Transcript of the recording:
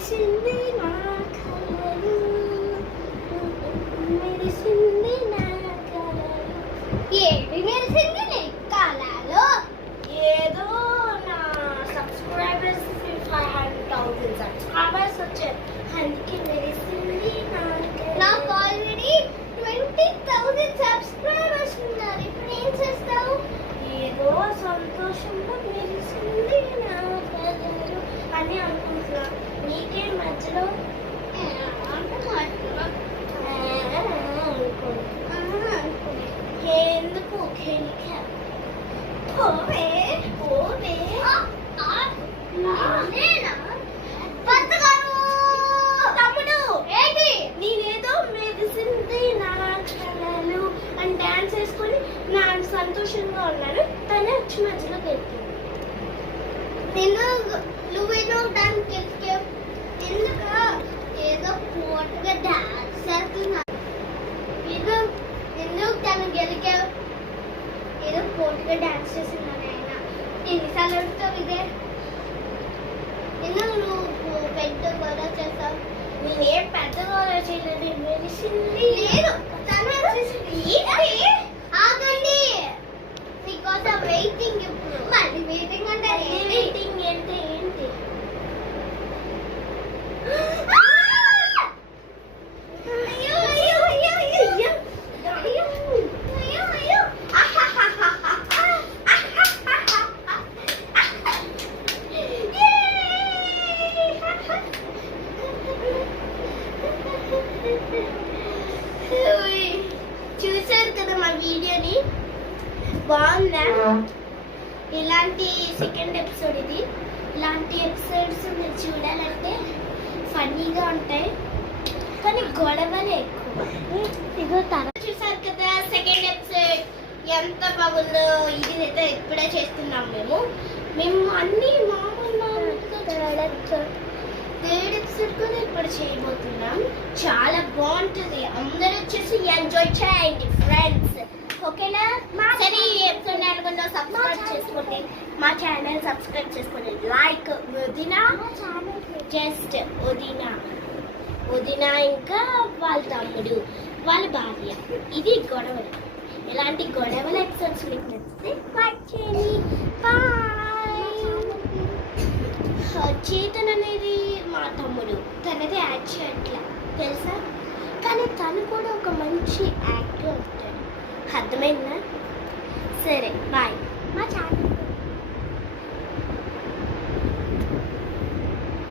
మెరిసింది నా కలలు, మెరిసింది నా కలలు. ఏది మెరిసింది నీ కళలో? ఏదో నా సబ్స్క్రైబర్స్ 500,000 సబ్స్క్రైబర్స్ వచ్చారు, అందుకే మెరిసింది నా కళలు. నాకు ఆల్రెడీ 20,000 సబ్స్క్రైబర్స్ ఉన్నారు. ఇప్పుడు ఏం చేస్తావు? ఏదో సంతోషంలో మెరిసింది నా కళలు అని అనుకుంటున్నా. నీకే మధ్యలో ఎందుకు పోవే పోవే తమ్ముడు ఏంటి? నేనేదో మెరిసింది నా కళలు అని డాన్స్ వేసుకొని నా సంతోషంగా ఉన్నాను, తనే వచ్చి మధ్యలో వెళ్తుంది. నువ్వేదో డాన్స్ చేసావు ఎందుకు? ఏదో పోటుగా డాన్స్ చేస్తున్నా. ఏదో ఎందుకు తను గెలికావు? ఏదో పోటుగా డాన్స్ చేస్తున్నా. ఆయన ఎన్నిసార్లు అడుగుతావు ఇదే? ఎందుకు నువ్వు పెద్ద గొడవ చేస్తావు? నేనేం పెద్ద గొడవ చేయలేదు. మెరిసింది లేదు, తను చేసింది. ఆగండి, మీకోసం వెయిటింగ్. ఇప్పుడు మళ్ళీ వెయిటింగ్ అంటే వెయిటింగ్ అంటే ఏంటి? చూసారు కదా మా వీడియోని, బాగుందా? ఇలాంటి సెకండ్ ఎపిసోడ్ ఇది. ఇలాంటి ఎపిసోడ్స్ మీరు చూడాలంటే ఫన్నీగా ఉంటాయి, కానీ గొడవలే ఎక్కువ. ఇదో తర్వాత చూసారు కదా సెకండ్ ఎపిసోడ్ ఎంత బాగుందో. ఇది అయితే ఇప్పుడే చేస్తున్నాం మేము అన్ని మామూలుగా. థర్డ్ ఎపిసోడ్ కూడా ఇప్పుడు చేయబోతున్నాం. చాలా బాగుంటుంది. అందరూ వచ్చేసి ఎంజాయ్ చేయండి ఫ్రెండ్స్, ఓకేనా? సరే, ఎపిసోడ్ అనుకున్నా సబ్స్క్రైబ్ చేసుకోండి, మా ఛానల్ సబ్స్క్రైబ్ చేసుకోండి. లైక్ వదినా, జస్ట్ వదినా ఇంకా వాళ్ళ తమ్ముడు, వాళ్ళ భార్య. ఇది గొడవలు. ఇలాంటి గొడవల ఎపిసోడ్స్ మీకు నచ్చితే లైక్ చేయండి. బాయ్. చేతన్ అనేది మా తమ్ముడు, తనది యాడ్ చేయట్లా తెలుసా, కానీ తను కూడా ఒక మంచి యాక్టర్ అవుతాడు. అర్థమైందా? సరే బాయ్. మా ఛానల్